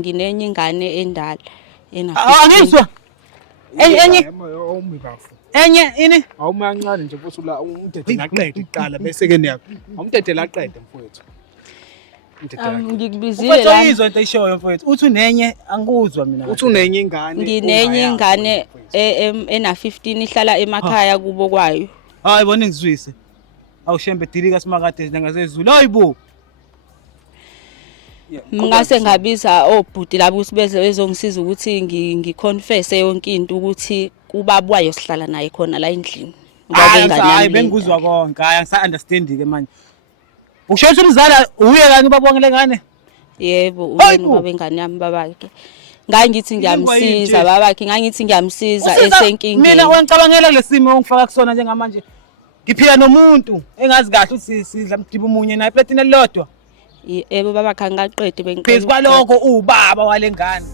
Nginenye ingane endala Angizwa. Enye ini? Awumancane nje futhi la umthetho laqede iqala bese ke niya. Umthetho laqede mfowethu. ngikubizile la. Uyizwa into eshoyo mfowethu. Uthi unenye angikuzwa mina. Uthi unenye ingane. Nginenye ingane ena 15 ihlala emakhaya kubo kwayo. Hayi bona ngizwise. Awushembe dilika simakade nangazezulu. Hayibo. Ngase ngabiza obhuti labo ukuthi beze bezongisiza ukuthi ngiconfesse yonke into ukuthi ubabwayo sihlala naye khona la endlini. Hayi bengikuzwa konke. Hayi angisa-understand ke manje. Usho ukuthi umzala uye kanye babongele ngane? Yebo, uyena ubaba engane yami babakhe. Ngangithi ngiyamsiza babakhe, ngangithi ngiyamsiza esenkingeni. Mina wengicabangela kulesimo ongifaka kusona njengamanje. Ngiphila nomuntu engazi kahle ukuthi sidla mdiba umunye naye platini elilodwa. Yebo babakhe angaqedi Phezu kwalokho ubaba walengane.